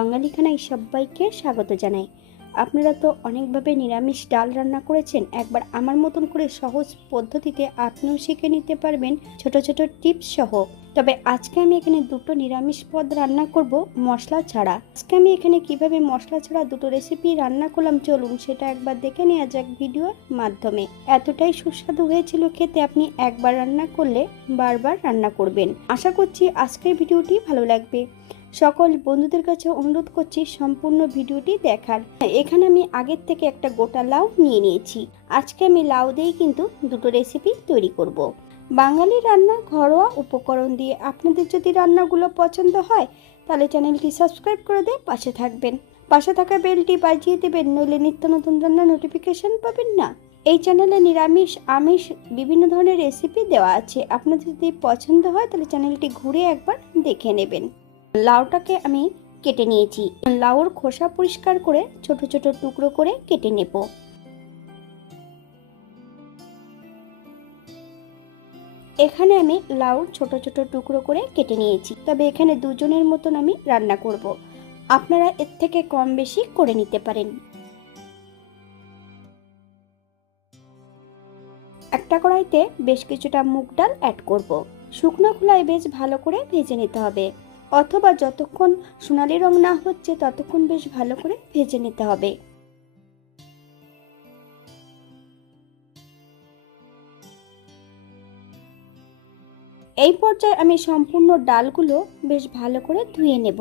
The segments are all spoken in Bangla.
বাঙালিখানায় সবাইকে স্বাগত জানাই। আপনারা তো অনেকভাবে নিরামিষ ডাল রান্না করেছেন, একবার আমার মতন করে সহজ পদ্ধতিতে আপনিও শিখে নিতে পারবেন ছোট ছোট টিপস সহ। তবে আজকে আমি এখানে দুটো নিরামিষ পদ রান্না করব মশলা ছাড়া। আজকে আমি এখানে কীভাবে মশলা ছাড়া দুটো রেসিপি রান্না করলাম চলুন সেটা একবার দেখে নেওয়া যাক ভিডিওর মাধ্যমে। এতটাই সুস্বাদু হয়েছিল খেতে আপনি একবার রান্না করলে বারবার রান্না করবেন। আশা করছি আজকের ভিডিওটি ভালো লাগবে। সকল বন্ধুদের কাছে অনুরোধ করছি সম্পূর্ণ ভিডিওটি দেখার। এখানে আমি আগের থেকে একটা গোটা লাউ নিয়ে নিয়েছি। আজকে আমি লাউ দিয়েই কিন্তু দুটো রেসিপি তৈরি করব। বাঙালি রান্না ঘরোয়া উপকরণ দিয়ে আপনাদের যদি রান্নাগুলো পছন্দ হয়, তাহলে চ্যানেলটি সাবস্ক্রাইব করে দিয়ে পাশে থাকবেন। পাশে থাকা বেলটি বাজিয়ে দেবেন, নইলে নিত্য নতুন রান্নার নোটিফিকেশন পাবেন না। এই চ্যানেলে নিরামিষ, আমিষ, বিভিন্ন ধরনের রেসিপি দেওয়া আছে। আপনাদের যদি পছন্দ হয়, তাহলে চ্যানেলটি ঘুরে একবার দেখে নেবেন। লাউটাকে আমি কেটে নিয়েছি। লাউর খোসা পরিষ্কার করে ছোট ছোট টুকরো করে কেটে নেব। এখানে আমি লাউর ছোট ছোট টুকরো করে কেটে নিয়েছি। তবে এখানে দুজনের মতন আমি রান্না করব। আপনারা এর থেকে কম বেশি করে নিতে পারেন। একটা কড়াইতে বেশ কিছুটা মুগ ডাল অ্যাড করব। শুকনো খোলায় বেশ ভালো করে ভেজে নিতে হবে। অথবা যতক্ষণ সোনালি রং না হচ্ছে, ততক্ষণ বেশ ভালো করে ভেজে নিতে হবে। এই পর্যায়ে আমি সম্পূর্ণ ডালগুলো বেশ ভালো করে ধুয়ে নেব।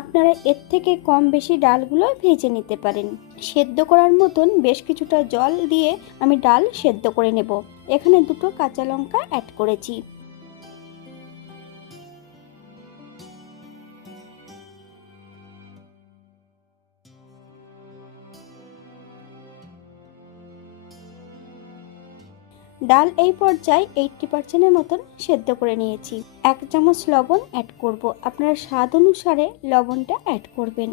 আপনারা এর থেকে কম বেশি ডালগুলো ভেজে নিতে পারেন। সেদ্ধ করার মতন বেশ কিছুটা জল দিয়ে আমি ডাল সেদ্ধ করে নেব। এখানে দুটো কাঁচা লঙ্কা অ্যাড করেছি। ডাল এই পর্যায়ে এইটটি পার্সেন্টের মতন সেদ্ধ করে নিয়েছি। এক চামচ লবণ অ্যাড করব। আপনার স্বাদ অনুসারে লবণটা অ্যাড করবেন।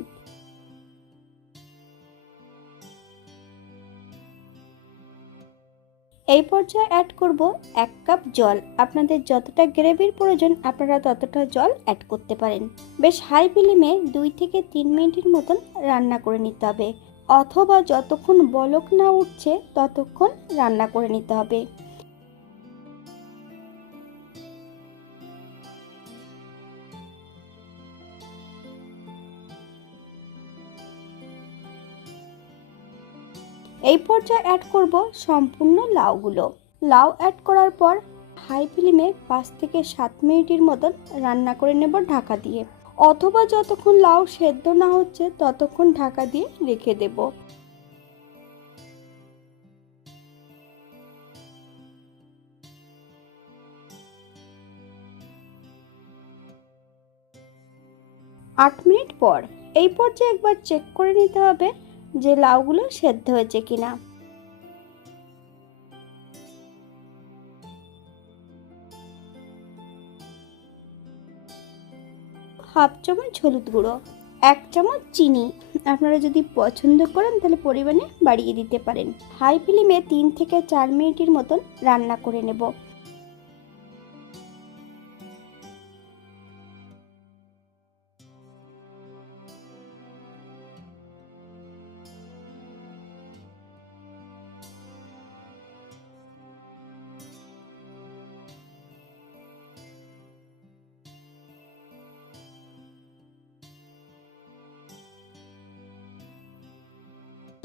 এই পর্যায়ে অ্যাড করব এক কাপ জল। আপনাদের যতটা গ্রেভির প্রয়োজন, আপনারা ততটা জল অ্যাড করতে পারেন। বেশ হাই ফ্লেমে দুই থেকে তিন মিনিটের মতন রান্না করে নিতে হবে। অথবা যতক্ষণ বলক না উঠছে, ততক্ষণ রান্না করে নিতে হবে। এই পর্যায়ে অ্যাড করব সম্পূর্ণ লাউগুলো। লাউ অ্যাড করার পর হাই ফ্লেমে পাঁচ থেকে সাত মিনিটের মতন রান্না করে নেব ঢাকা দিয়ে। অথবা যতক্ষণ লাউ সেদ্ধ না হচ্ছে, ততক্ষণ ঢাকা দিয়ে রেখে দেব। আট মিনিট পর এই পর্যায়ে একবার চেক করে নিতে হবে যে লাউগুলো সেদ্ধ হয়েছে কিনা। হাফ চামচ হলুদ গুঁড়ো, এক চামচ চিনি। আপনারা যদি পছন্দ করেন, তাহলে পরিমাণে বাড়িয়ে দিতে পারেন। হাই ফ্লেমে তিন থেকে চার মিনিটের মতন রান্না করে নেব।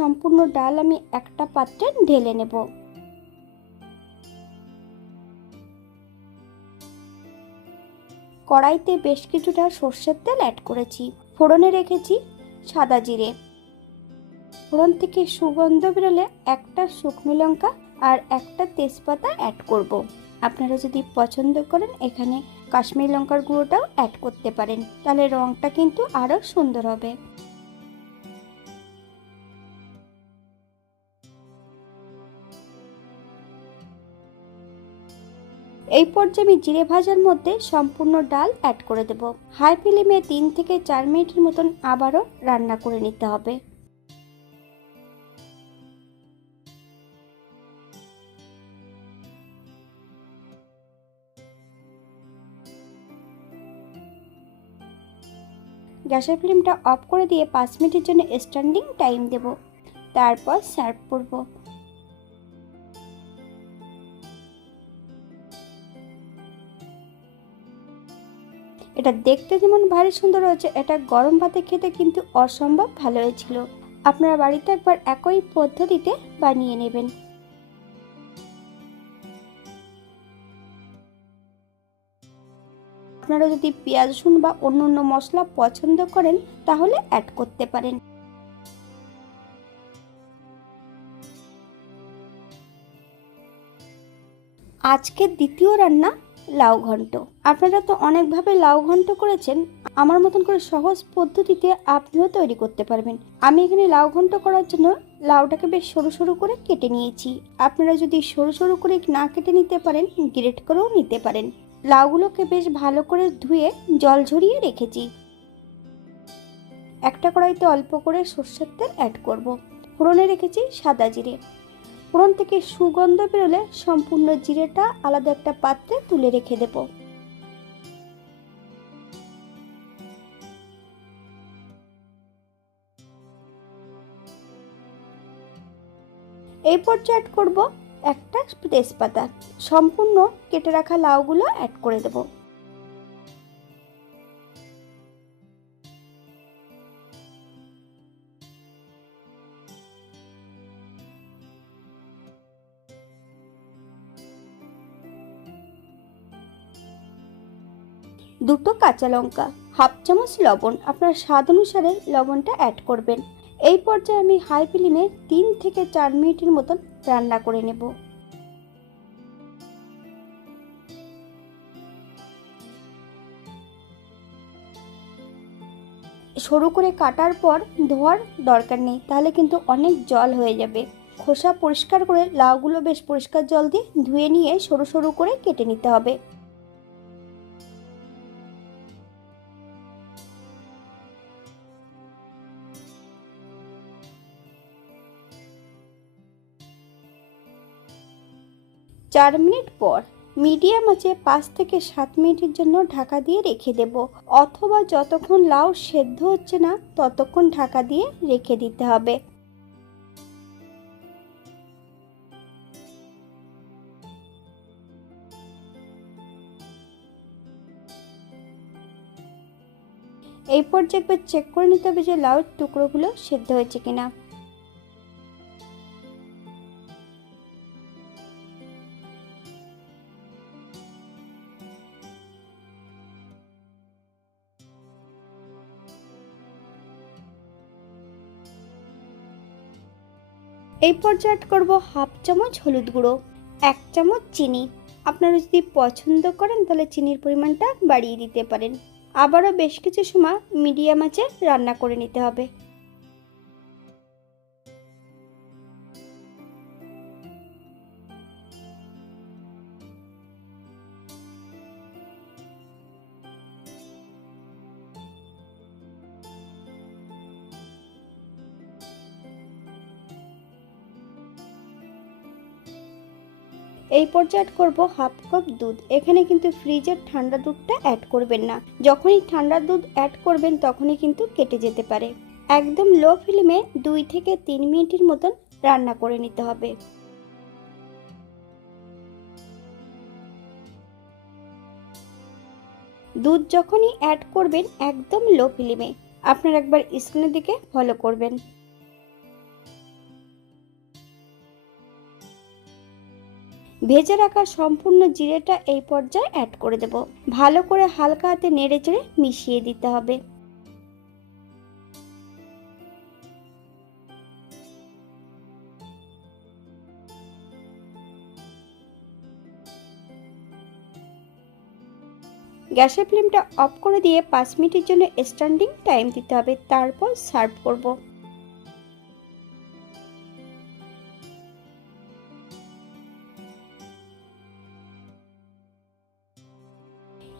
সম্পূর্ণ ডাল আমি একটা পাত্রে ঢেলে নেব। কড়াইতে বেশ কিছুটা সর্ষের তেল অ্যাড করেছি। ফোড়নে রেখেছি সাদা জিরে। ফোড়ন থেকে সুগন্ধ বেরোলে একটা শুকনো লঙ্কা আর একটা তেজপাতা অ্যাড করব। আপনারা যদি পছন্দ করেন এখানে কাশ্মীর লঙ্কার গুঁড়োটাও অ্যাড করতে পারেন। তাহলে রঙটা কিন্তু আরও সুন্দর হবে। এই পর্যায়ে আমি জিরে ভাজার মধ্যে সম্পূর্ণ ডাল অ্যাড করে দেব। হাই ফ্লেমে তিন থেকে চার মিনিটের মতন আবারও রান্না করে নিতে হবে। গ্যাসের ফ্লেমটা অফ করে দিয়ে পাঁচ মিনিটের জন্য স্ট্যান্ডিং টাইম দেব। তারপর সার্ভ করব। এটা দেখতে যেমন ভারী সুন্দর হয়েছে, এটা গরম ভাতে খেতে কিন্তু অসম্ভব ভালো হয়েছিল। আপনারা বাড়িতে একবার একই পদ্ধতিতে বানিয়ে নেবেন। আপনারা যদি পেঁয়াজ, রসুন বা অন্য অন্য মশলা পছন্দ করেন, তাহলে অ্যাড করতে পারেন। আজকের দ্বিতীয় রান্না লাউ ঘন্ট। আপনারা তো অনেকভাবে লাউ ঘন্ট করেছেন, আমার মতন করে সহজ পদ্ধতিতে আপনিও তৈরি করতে পারবেন। আমি এখানে লাউ ঘন্ট করার জন্য লাউটাকে বেশ সরু সরু করে কেটে নিয়েছি। আপনারা যদি সরু সরু করে না কেটে নিতে পারেন, গ্রেট করেও নিতে পারেন। লাউগুলোকে বেশ ভালো করে ধুয়ে জল ঝরিয়ে রেখেছি। একটা কড়াইতে অল্প করে সর্ষের তেল অ্যাড করব। ফোড়নে রেখেছি সাদা জিরে। ফোড়ন থেকে সুগন্ধ বেরোলে সম্পূর্ণ জিরেটা আলাদা একটা পাত্রে তুলে রেখে দেব। এই পর্যায়ে অ্যাড করব একটা তেজপাতা। সম্পূর্ণ কেটে রাখা লাউগুলো অ্যাড করে দেব। দুটো কাঁচা লঙ্কা, হাফ চামচ লবণ, আপনার স্বাদ অনুসারে লবণটা অ্যাড করবেন। এই পর্যায়ে আমি হাই ফ্লেমে তিন থেকে চার মিনিটের মতন রান্না করে নেব। সরু করে কাটার পর ধোয়ার দরকার নেই, তাহলে কিন্তু অনেক জল হয়ে যাবে। খোসা পরিষ্কার করে লাউগুলো বেশ পরিষ্কার জল দিয়ে ধুয়ে নিয়ে সরু সরু করে কেটে নিতে হবে। চার মিনিট পর মিডিয়াম আছে পাঁচ থেকে সাত মিনিটের জন্য ঢাকা দিয়ে রেখে দেব। অথবা যতক্ষণ লাউ সেদ্ধ হচ্ছে না, ততক্ষণ ঢাকা দিয়ে রেখে দিতে হবে। এই পর্যায়ে চেক করে নিতে হবে যে লাউর টুকরোগুলো সেদ্ধ হয়েছে কিনা। এই পর্যায়ে অ্যাড করব হাফ চামচ হলুদ গুঁড়ো, এক চামচ চিনি। আপনারা যদি পছন্দ করেন, তাহলে চিনির পরিমাণটা বাড়িয়ে দিতে পারেন। আবারও বেশ কিছু সময় মিডিয়াম আঁচে রান্না করে নিতে হবে। এই পর্যায়ে অ্যাড করব হাফ কাপ দুধ। এখানে কিন্তু ফ্রিজের ঠান্ডা দুধটা অ্যাড করবেন না। যখনই ঠান্ডা দুধ অ্যাড করবেন, তখনই কিন্তু কেটে যেতে পারে। একদম লো ফ্লেমে দুই থেকে তিন মিনিটের মতন রান্না করে নিতে হবে। দুধ যখনই অ্যাড করবেন, একদম লো ফ্লেমে আপনার একবার স্ক্রিনের দিকে ফলো করবেন। ভেজে রাখা সম্পূর্ণ জিরেটা এই পর্যায়ে অ্যাড করে দেব। ভালো করে হালকা হাতে নেড়ে চেড়ে মিশিয়ে দিতে হবে। গ্যাসের ফ্লেমটা অফ করে দিয়ে পাঁচ মিনিটের জন্য স্ট্যান্ডিং টাইম দিতে হবে। তারপর সার্ভ করব।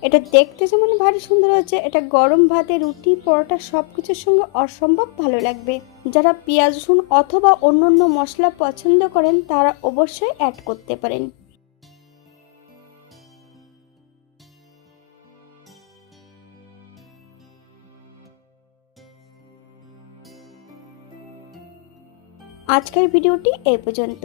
এটা দেখতে যেমন ভারী সুন্দর হচ্ছে এটা গরম ভাতে রুটি, পরোটা সব কিছুর সঙ্গে অসম্ভব ভালো লাগবে। যারা পেঁয়াজ, রসুন অথবা অন্য অন্য মশলা পছন্দ করেন, তারা অবশ্যই অ্যাড করতে পারেন। আজকের ভিডিওটি এই পর্যন্ত।